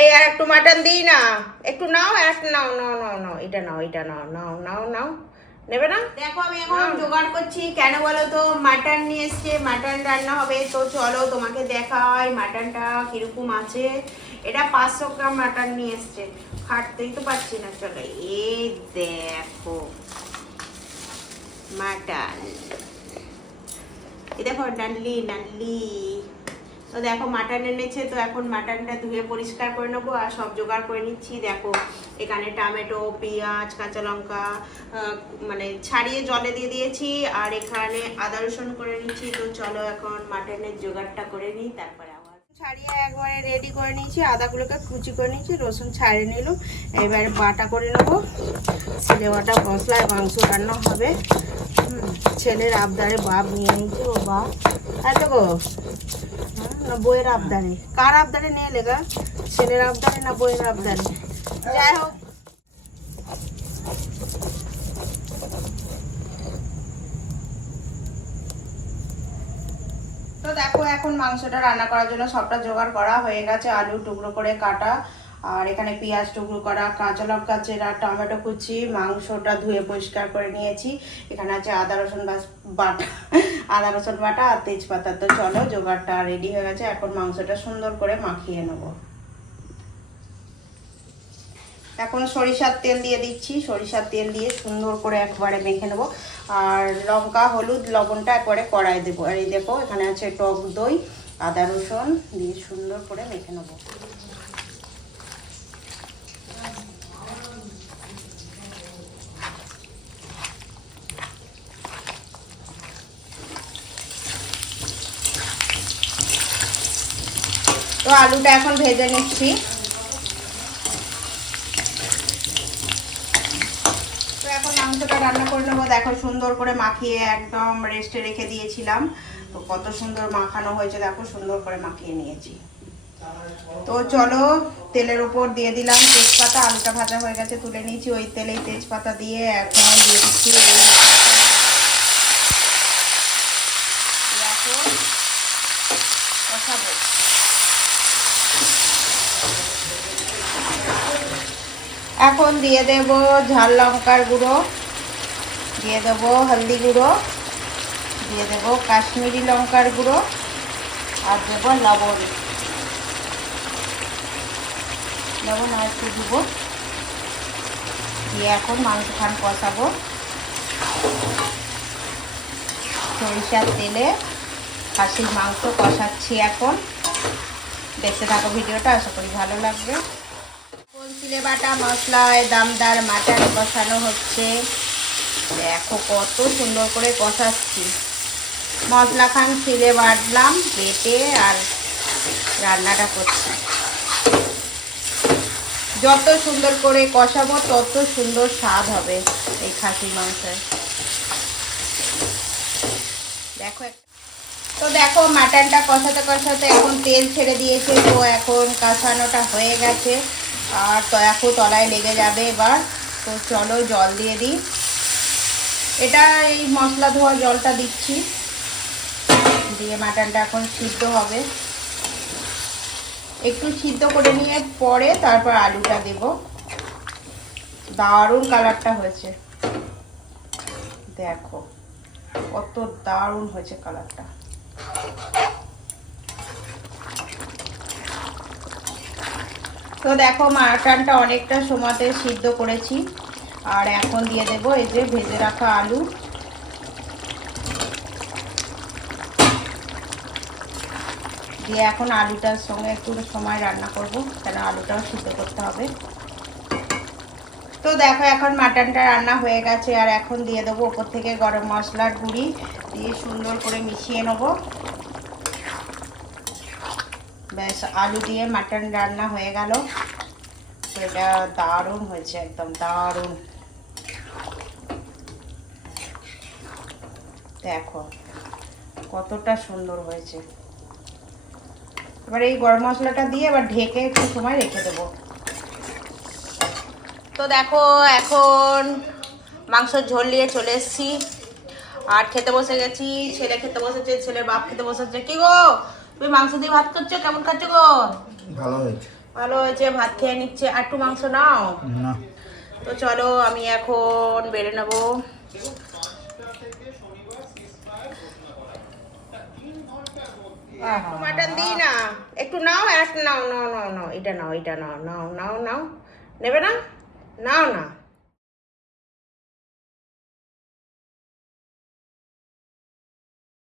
এই আর একটু মাটন দিই না। একটু নাও এক নাও নাও নাও নাও। এটা নাও এটা নাও নাও নাও নাও। নেবে না? দেখো আমি এখন জোগাড় করছি। কেন বলো তো মাটন নিয়ে এসছে। মাটন রান্না হবে। তো চলো তোমাকে দেখাই মাটনটা কীরকম আছে। এটা পাঁচশো গ্রাম মাটন নিয়ে এসছে। খাটতেই তো পারছি না। চলো এই দেখো। মাটন এই দেখো নাল্লি নাল্লি তো দেখো মাটন এনেছে, তো এখন মাটনটা ধুয়ে পরিষ্কার করে নেব আর সব জোগাড় করে নিচ্ছি। দেখো, এখানে টমেটো, পেঁয়াজ, কাঁচা লঙ্কা মানে ছাড়িয়ে জলে দিয়ে দিয়েছি আর এখানে আদা রসুন করে নিচ্ছি। তো চলো এখন মাটনের জোগাড়টা করে নিই, তারপরে আবার ছাড়িয়ে একবারে রেডি করে নিয়েছি। আদাগুলোকে কুচি করে নিয়েছি, রসুন ছাড়িয়ে নিলাম। এবারে বাটা করে নেব। ছেলে বাটা মশলায় মাংস রান্না হবে। ছেলের আবদারে বাপ নিয়ে নিয়েছি ও বাপ? এত না বইয়ের আবদারে। কার আবদারে নিয়ে লেগা? ছেলের আবদারে না বইয়ের আবদারে? যাই হোক। তো দেখো, এখন মাংসটা রান্না করার জন্য সবটা জোগাড় করা হয়ে গেছে, আলু টুকরো করে কাটা। আর এখানে পেঁয়াজ টুকরো করা, কাঁচা লঙ্কা চেরা, টমেটো কুচি, মাংসটা ধুয়ে পরিষ্কার করে নিয়েছি। এখানে আছে আদা, রসুন বাটা, আদা, রসুন বাটা আর তেজপাতা। তো চলো, জোগাড়টা রেডি হয়ে গেছে। এখন মাংসটা সুন্দর করে মাখিয়ে নেব। এখন সরিষার তেল দিয়ে দিচ্ছি। সরিষার তেল দিয়ে সুন্দর করে একবারে মেখে নেব। আর লঙ্কা, হলুদ, লবণটা একবারে কড়াই দেবো। আর এই দেখো, এখানে আছে টক দই, আদা, রসুন দিয়ে সুন্দর করে মেখে নেব। তো আলুটা এখন ভেজে নিচ্ছি। তো এখন মাংসটা রান্না করে নেব। দেখো সুন্দর করে মাখিয়ে একদম রেস্টে রেখে দিয়েছিলাম। তো কত সুন্দর মাখানো হয়েছে, দেখো সুন্দর করে মাখিয়ে নিয়েছি। তো চলো, তেলের উপর দিয়ে দিলাম তেজপাতা। আলুটা ভাজা হয়ে গেছে, তুলে নিয়েছি। ওই তেলেই তেজপাতা দিয়ে এখন দিয়ে দিচ্ছি এই দেখো কষাবো এখন দিয়ে দেব ঝাল লঙ্কার গুঁড়ো, দিয়ে দেব হলদি গুঁড়ো, দিয়ে দেব কাশ্মীরি লঙ্কার গুঁড়ো, আর দেবো লবণ। লবণ আর একটু দেবো। দিয়ে এখন মাংস খান কষাবো। সরিষার তেলে খাসির মাংস কষাচ্ছি এখন। দেখতে থাকো ভিডিওটা, আশা করি ভালো লাগবে। কোন বাটা মশলায় দামদার মাটন কষানো হচ্ছে। দেখো কত সুন্দর করে কষাচ্ছি। মশলা খান ছিলে বাটলাম, বেটে আর রান্নাটা করছি। যত সুন্দর করে কষাবো, তত সুন্দর স্বাদ হবে এই খাসি মাংসের। দেখো তো দেখো, মাটনটা কষাতে কষাতে এখন তেল ছেড়ে দিয়েছে, তো এখন কষানোটা হয়ে গেছে। আর তো এখন তলায় লেগে যাবে এবার। তো চলো জল দিয়ে দিই। এটা এই মশলা ধোয়া জলটা দিচ্ছি। দিয়ে মাটনটা এখন সিদ্ধ হবে। একটু সিদ্ধ করে নিয়ে পরে তারপর আলুটা দেব। দারুণ কালারটা হয়েছে। দেখো, কত দারুণ হয়েছে কালারটা। তো দেখো মাটনটা অনেকটা সময়তে সিদ্ধ করেছি। আর এখন দিয়ে দেবো এই যে ভেজে রাখা আলু। দিয়ে এখন আলুটার সঙ্গে একটু সময় রান্না করব, কেন আলুটাও সিদ্ধ করতে হবে। তো দেখো, এখন মাটনটা রান্না হয়ে গেছে। আর এখন দিয়ে দেবো ওপর থেকে গরম মশলার গুঁড়ি। দিয়ে সুন্দর করে মিশিয়ে নেব। ব্যাস আলু দিয়ে মাটন রান্না হয়ে গেল। এটা দারুণ হয়েছে একদম, দারুণ। দেখো, কতটা সুন্দর হয়েছে। এবার এই গরম মশলাটা দিয়ে এবার ঢেকে একটু সময় রেখে দেবো। তো দেখো, এখন মাংসর ঝোল নিয়ে চলে এসেছি। আর খেতে বসে গেছি, ছেলে খেতে বসেছে, ছেলের বাপ খেতে বসেছে। কি গো? তুমি মাংস দিয়ে ভাত করছ? কেমন খাচ্ছ গো? ভালো হয়েছে। ভালো হয়েছে ভাত খেয়ে নিচ্ছে। আর একটু মাংস নাও। না। তো চলো আমি এখন বেড়ে নেব। মাটন দিই না? একটু নাও এক নাও নাও নাও নাও এটা নাও এটা নাও নাও নাও নাও। নেবে না? নাও না।